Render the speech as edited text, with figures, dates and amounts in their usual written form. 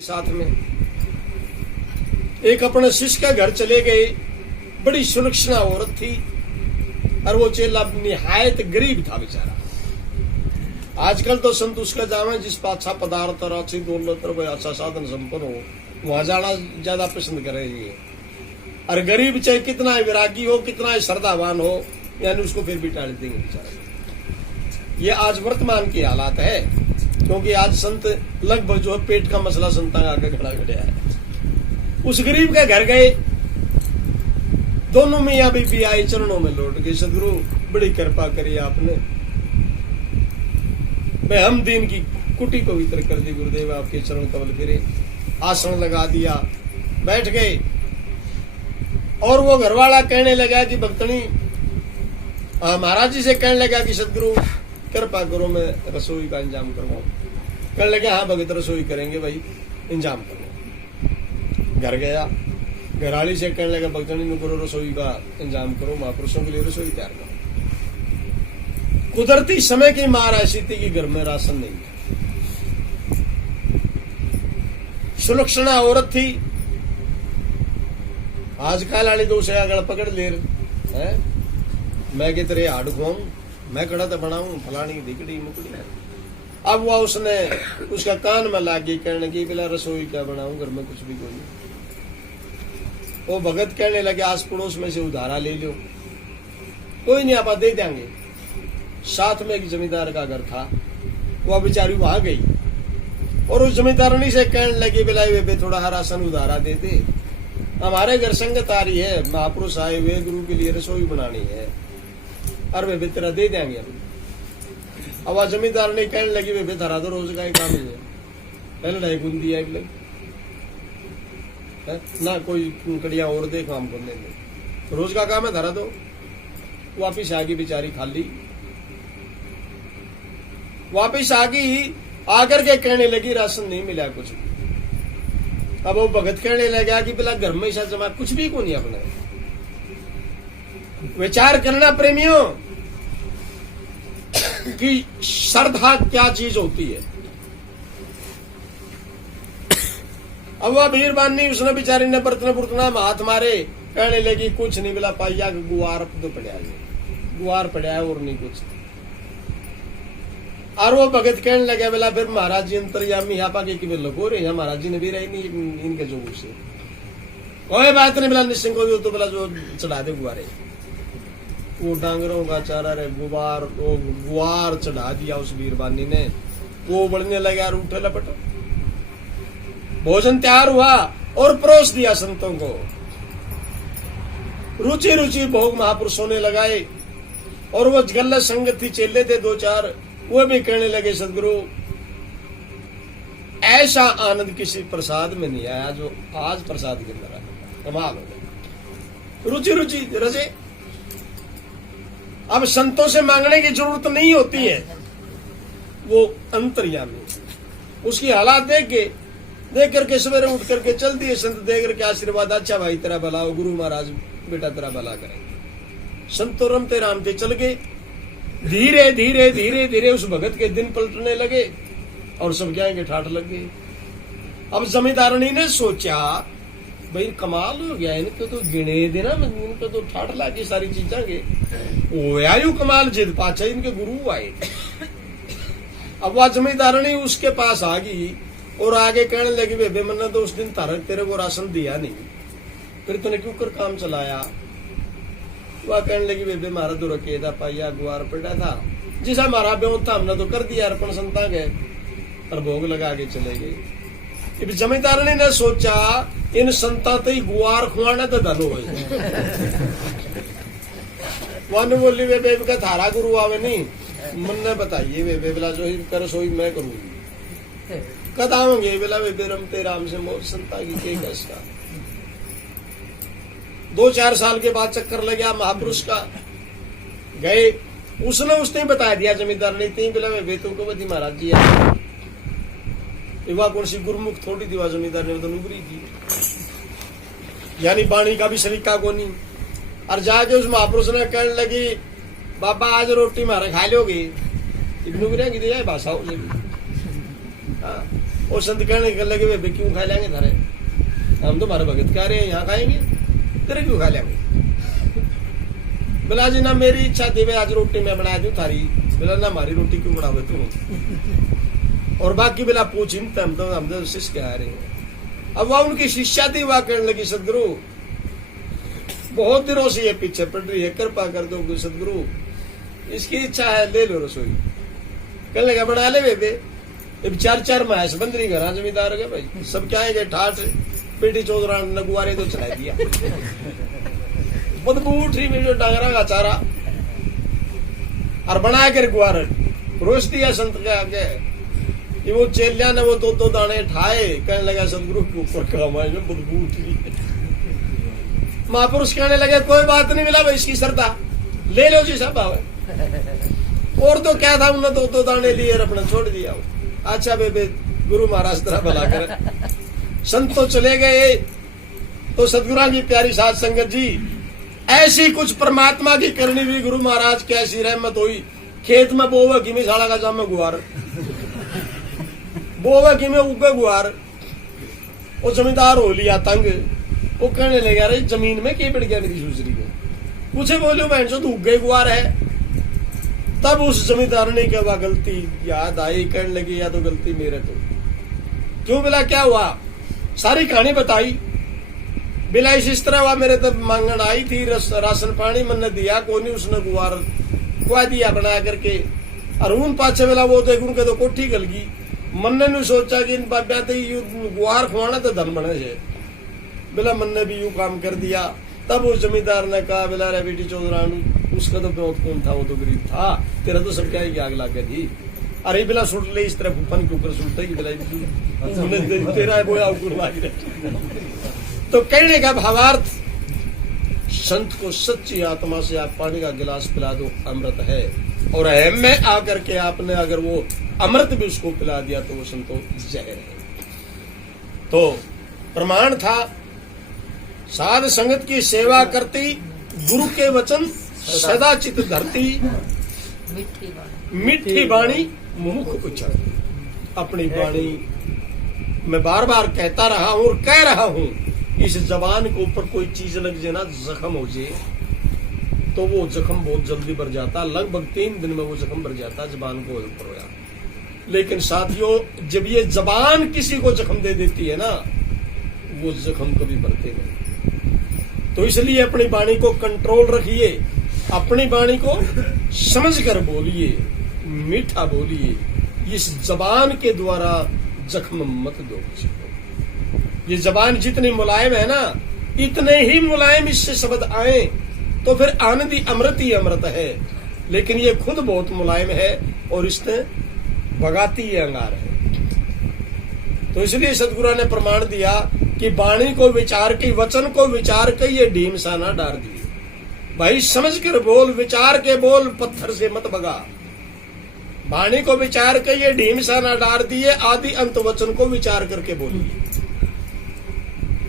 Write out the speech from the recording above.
साथ में एक अपने शिष्य के घर चले गए। बड़ी सुलक्षणा औरत थी और वो चेला निहायत गरीब था बेचारा। आजकल तो संत उसका जावे जिस पर अच्छा पदार्थ और अच्छी दौलत और अच्छा साधन संपन्न हो वहां जाना ज्यादा पसंद करेंगे। और गरीब चाहे कितना ही विरागी हो, कितना ही श्रद्धावान हो, यानी उसको फिर भी टाल देंगे बेचारा। ये आज वर्तमान की हालात है, क्योंकि आज संत लगभग जो है पेट का मसला संतान आगे खड़ा गया है। उस गरीब के घर गए, दोनों मियां बीबी आई, चरणों में लौट गए। सदगुरु बड़ी कृपा करी आपने, मैं हम दीन की कुटी पवित्र कर दी गुरुदेव, आपके चरण कमल फिरे। आसन लगा दिया, बैठ गए। और वो घरवाला कहने लगा कि भक्तनी महाराज जी से कहने लगा कि सदगुरु कृपा करो मैं रसोई का इंतजाम करवाऊं। कहने लगे हाँ भगत रसोई करेंगे भाई, इंतजाम करो। घर गया, घरवाली से कहने लगा भक्तनी में करो रसोई का इंतजाम करो, महापुरुषों के लिए रसोई तैयार करो। कुदरती समय की मार ऐसी थी कि घर में राशन नहीं था। सुलक्षणा औरत थी। आजकल वाली दो से अगल पकड़ ले है, मैं कि तेरे हाड़ खुआऊं, मैं कड़ा तो बनाऊं फलानी दिकड़ी मुकड़ी। अब वह उसने उसका कान में लागी कहने की बिला रसोई क्या बनाऊं, घर में कुछ भी कोई नहीं। वो भगत कहने लगे आस पड़ोस में से उधारा ले लो, कोई नहीं आप दे देंगे। साथ में एक जमींदार का घर था, वह बेचारी वहां गई और उस जमींदारनी से कहने लगी बिला वे थोड़ा राशन उधारा दे दे, हमारे घर संगत आ रही है, महापुरुष आए हुए गुरु के लिए रसोई बनानी है और वे तेरा दे देंगे। अब वह जमींदार ने कहने लगी वे धरा दो, रोज का ही काम है, पहले ढाई गुंदी है ना, कोई कड़िया और दे काम करने में, रोज का काम है धरा दो। वापिस आ गई बेचारी खाली, वापिस आ गई, आकर के कहने लगी राशन नहीं मिला कुछ भी। अब वो भगत कहने लगा कि बिला घर में जमा कुछ भी को नहीं अपने। विचार करना प्रेमियों कि श्रद्धा क्या चीज होती है। अब वह भीरबानी उसने बेचारी ने बर्तन बुर्तना हाथ मारे, कहने लगी कुछ नहीं मिला पाइया गुआर तो पड़ा है, गुआर पड़ा है और नहीं कुछ। और वो भगत कहने लगे बोला फिर महाराज जी अंतर्यामी यहाँ पाके कि लगो रे हैं, महाराज जी ने भी रही नहीं इनके जो से कोई बात नहीं बोला निश्चिंत को तो बोला जो चढ़ा दे गुआरे। वो डांगरों का चारा रे गुआर चढ़ा दिया उस वीरबानी ने। वो बढ़ने लगा और उठे लपट। भोजन तैयार हुआ और परोस दिया संतों को। रुचि रुचि भोग महापुरुषों ने लगाए और वो गल्ला संगत थी, चेले थे दो चार, वो भी कहने लगे सदगुरु ऐसा आनंद किसी प्रसाद में नहीं आया जो आज प्रसाद के अंदर आया, कमाल हो गया। रुचि रुचि रजे। अब संतों से मांगने की जरूरत नहीं होती है, वो अंतर्यामी उसकी हालात देख करके सवेरे उठ करके चल दिए संत, देख करके आशीर्वाद अच्छा भाई तेरा भला हो, गुरु महाराज बेटा तेरा भला करेंगे। संतो रमते रामते चल गए। धीरे धीरे धीरे धीरे उस भगत के दिन पलटने लगे और सब क्या के ठाठ लग गए। अब जमींदारनी ने सोचा भाई कमाल हो गया, इनके तो गिने देना, इनके तो ठाठ लागे सारी चीजा के आयु कमाल जिद पाचा इनके गुरु आए। अब वह जमींदारनी उसके पास आ गई और आगे कहने लगी बेबे मैंने तो उस दिन तारक तेरे को राशन दिया नहीं, फिर तूने क्यों कर काम चलाया। वह कहने लगी बेबे मारा तो रकेदा पाइया गुआर पड़ा था, जिसा हमारा ब्यों था हमने तो कर दिया अर्पण संता गए और भोग लगा के चले गए। जमींदारनी ने सोचा इन संता तो ही गुआर खुआना तो धन हो। वन बोली बेबे का थारा गुरु आवे नहीं, मन ने बताइए बेबे बिला जो कर सोई मैं करूंगी कद आओगे बिला बेबे रमते राम से मोर संता की के कैसा। 2-4 साल के बाद चक्कर लग गया महापुरुष का, गए उसने बता दिया जमींदार ने तीन बिला में बेतों को बदी महाराज जी है। कौन सी गुरुमुख थोड़ी दीवा जमींदार ने तो नुगरी थी, यानी बाणी का भी शरीका को नहीं। और जाके उस महापुरुष ने कहने लगी बाबा आज रोटी मारे खा लोगे, नुगरिया की दिया भाषा वो संत कहने लगे वे क्यों खा लेंगे थारे, हम तो हमारे भगत कह रहे हैं यहाँ खाएंगे, तेरे क्यों खा लेंगे। बोला जी ना मेरी इच्छा थी वे आज रोटी मैं बना दूं थारी। बोला ना हमारी रोटी क्यों बनावे तू। और बाकी बोला पूछ हम तो शिष्य कह रहे हैं। अब वह उनकी शिष्या थी, वह कहने लगी सदगुरु बहुत दिनों से ये पीछे पड़ रही है, कृपा कर दो सदगुरु, इसकी इच्छा है ले लो रसोई। कहने लगा बना ले बेबे। अब 4 महेश बंदरी घर जमींदार गए भाई, सब क्या है ठाठ बेटी चौधरा नगुआरे तो चला दिया। बदबू उठ रही मेरे डांगरा का चारा और बना कर गुआर रोज दिया संत के आगे। ये वो चेलिया ने वो 2 दाने ठाए, कहने लगा सदगुरु के ऊपर काम है बदबू उठ रही। महापुरुष कहने लगे कोई बात नहीं, मिला भाई इसकी श्रद्धा ले लो जी सब आवे। और तो क्या था उन्होंने 2 दाने लिए और अपना छोड़ दिया। अच्छा बेबे गुरु महाराज तरह भला कर। संत तो चले गए, तो सदगुरु की प्यारी साध संगत जी ऐसी कुछ परमात्मा की करनी हुई, गुरु महाराज की ऐसी रहमत हुई। खेत में बोवा की में साड़ा का जाम गुआर, बोवा की में उगे गुआर। वो जमींदार हो लिया तंग, वो कहने लगा अरे जमीन में क्या बढ़ गया मेरी सूसरी को, पूछे बोलो बहन जो तू उगे गुआर है। तब उस जमींदार ने क्या गलती याद आई, कहने लगी या तो गलती मेरे को। क्यों बोला क्या हुआ, सारी कहानी बताई। बिला इस तरह हुआ, मेरे तब मांगन आई थी राशन पानी, मैंने दिया कोई नहीं, उसने गुआर खुआ दिया बना करके। और उन पाछे बेला वो देखूं के तो कोठी गल गई। मन्ने ने सोचा कि इन बाब्या तो गुआर खुआना तो धन बने है, बिला मन्ने भी यूं काम कर दिया। तब उस जमींदार ने कहा बिला रे बेटी चौधरानू उसका तो बहुत कौन था, वो तो गरीब था, तेरा तो सब क्या ही आग लाग गई। अरे बिला सुट ले इस तरह फूफन के ऊपर सुटता ही बिला तेरा बोया लाग रहा। तो कहने का भावार्थ, संत को सच्ची आत्मा से आप पानी का गिलास पिला दो, अमृत है। और अहम में आकर के आपने अगर वो अमृत भी उसको पिला दिया तो वो संतो जहर है। तो प्रमाण था साध संगत की सेवा करती, गुरु के वचन सदा चित धरती, मीठी वाणी मुख उच्चारती। अपनी वाणी मैं बार बार कहता रहा हूं और कह रहा हूं, इस जबान के ऊपर कोई चीज लग जाए ना, जख्म हो जाए, तो वो जख्म बहुत जल्दी भर जाता। लगभग 3 दिन में वो जख्म भर जाता जबान को ऊपर होया। लेकिन साथियों, जब ये जबान किसी को जख्म दे देती है ना, वो जख्म कभी भरते नहीं। तो इसलिए अपनी वाणी को कंट्रोल रखिए, अपनी वाणी को समझ कर बोलिए, मीठा बोलिए। इस जबान के द्वारा जख्म मत दो किसी को। ये जबान जितनी मुलायम है ना, इतने ही मुलायम इससे शब्द आए तो फिर आनंद ही अमृत है। लेकिन ये खुद बहुत मुलायम है और इसने भगाती ये अंगार है। तो इसलिए सदगुरु ने प्रमाण दिया कि वाणी को विचार के, वचन को विचार के ये ढीम सा ना डार दिए। भाई समझ कर बोल, विचार के बोल, पत्थर से मत भगा। वाणी को विचार के ये ढीम सा ना डार दिए, आदि अंत वचन को विचार करके बोलिए।